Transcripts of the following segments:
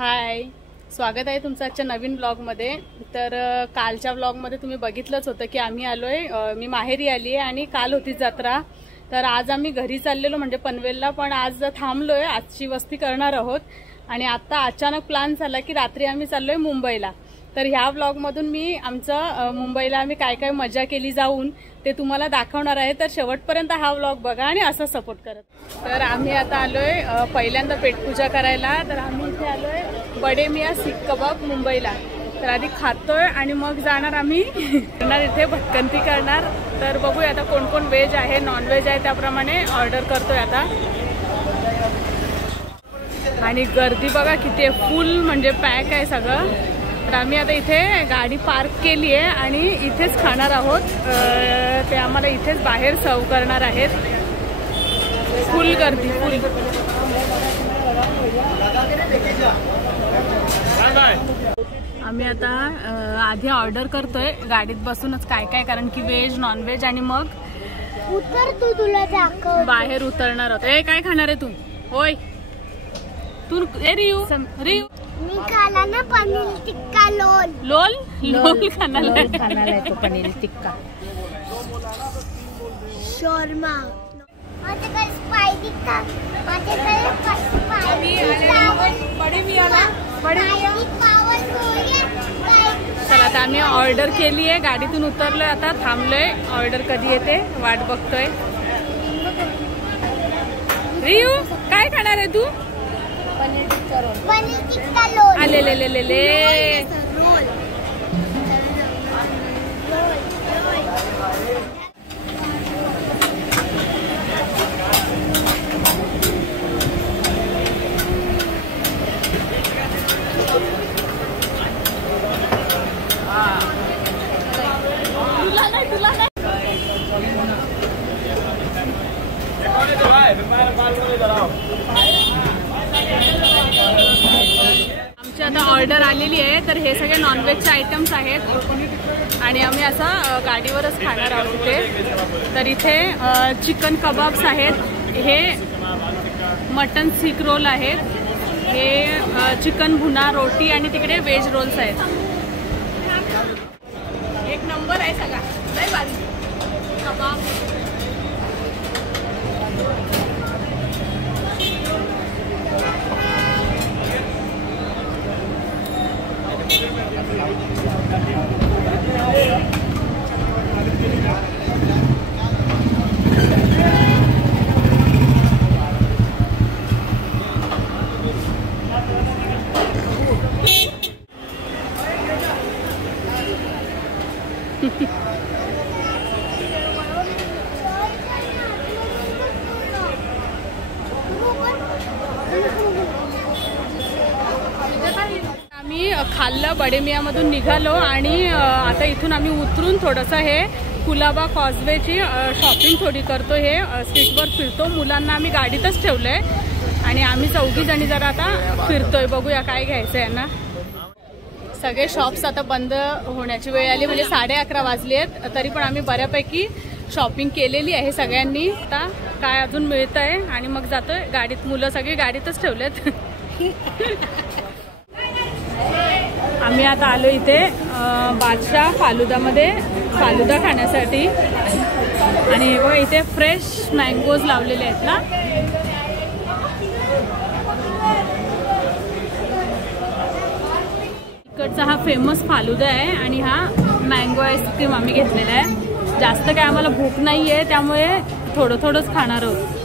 हाय, स्वागत आहे तुमचं आजच्या नवीन ब्लॉगमध्ये। तर कालच्या ब्लॉगमध्ये तुम्ही बघितलंच होतं की आम्ही आलोय, मी माहेरी आली आहे आणि काल होती जत्रा। तर आज आम्ही घरी चाललेलो म्हणजे पनवेलला, पण आज थांबलोय, आजची वस्ती करणार आहोत। आणि आता अचानक प्लॅन झाला की रात्री आम्ही चाललोय मुंबईला। तर ह्या ब्लॉगमधून मी आमचं मुंबईला आम्ही काय काय मजा केली जाऊन ते तुम्हाला दाखवणार आहे। तर शेवटपर्यंत हा ब्लॉग बघा आणि असं सपोर्ट करत। तर आम्ही आता आलोय पहिल्यांदा पेटपूजा करायला। तर आम्ही इथे आलोय बडे मियाँ सीख कबाब मुंबईला। तर आधी खातोय आणि मग जाणार आम्ही करणार, इथे भटकंती करणार। तर बघूया आता कोण कोण व्हेज आहे नॉन व्हेज आहे त्याप्रमाणे ऑर्डर करतोय आता। आणि गर्दी बघा किती आहे, फुल म्हणजे पॅक आहे सगळं। तर आम्ही आता इथे गाडी पार्क केली आहे आणि इथेच खाणार आहोत। ते आम्हाला इथेच बाहेर सर्व करणार आहेत। फुल गर्दी, फुल। आम्ही आता आधी ऑर्डर करतोय गाडीत बसूनच काय काय, कारण की व्हेज नॉन व्हेज आणि मग उतर तू, तुला दाखव बाहेर उतरणार आहोत। ए काय खाणार आहे तू? होय तू रियू रियू मी खाला ना paneer tikka lol lol lol खाणार आहे तो पनीर टिक्का शोरमा। माझ्याकडे स्पायसी था, माझ्याकडे स्पायसी बडे मियाँला पावर होईल। चला आता आम्ही ऑर्डर केली आहे, गाडीतून उतरलोय, आता थांबलोय, ऑर्डर कधी येते वाट बघतोय। रियू काय खाणार आहे तू? पनीर टिक्का लोल। आले ले ले ले ले। आमची आता ऑर्डर आलेली आहे। तर हे सगळे नॉनव्हेजचे आयटम्स आहेत आणि आम्ही असं गाडीवरच खाणार आहोत इथे। तर इथे चिकन कबाब्स आहेत, हे मटन सीख रोल आहेत, हे चिकन भुना रोटी आणि तिकडे व्हेज रोल्स आहेत। एक नंबर आहे सगळा, लय भारी कबाब। आम्ही खाल्लं, बडे मियाँ मधून निघालो आणि आता इथून आम्ही उतरून थोडंसं हे कुलाबा कॉजवेची शॉपिंग थोडी करतो, हे स्ट्रीटवर फिरतो। मुलांना आम्ही गाडीतच ठेवलंय आणि आम्ही चौघी जणी जरा आता फिरतोय, बघूया काय घ्यायचं आहे ना। सगळे शॉप्स आता बंद होण्याची वेळ आली, म्हणजे 11:30 वाजले आहेत, तरी पण आम्ही बऱ्यापैकी शॉपिंग केलेली आहे सगळ्यांनी। आता काय अजून मिळतंय आणि मग जातोय गाडीत, मुलं सगळी गाडीतच ठेवलेत। आम्ही आता आलो इथे बादशाह फालुदामध्ये फालुदा खाण्यासाठी आणि बघा इथे फ्रेश मँगोज लावलेले आहेत ना। इकडचा हा फेमस फालुदा आहे आणि हा मँगो आईस्क्रीम आम्ही घेतलेला आहे। जास्त काय आम्हाला भूक नाही आहे त्यामुळे थोडं थोडंच खाणार आहोत।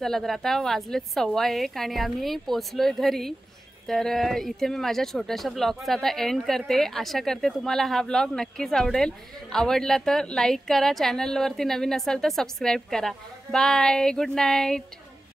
चला तर आता वाजलेत 1:15 आणि आम्ही पोचलोय घरी। तर इथे मी माझ्या छोट्याशा ब्लॉगचा आता एंड करते। आशा करते तुम्हाला हा ब्लॉग नक्कीच आवडेल। आवडला तर लाईक करा, चॅनलवरती नवीन असाल तर सबस्क्राईब करा। Bye, good night.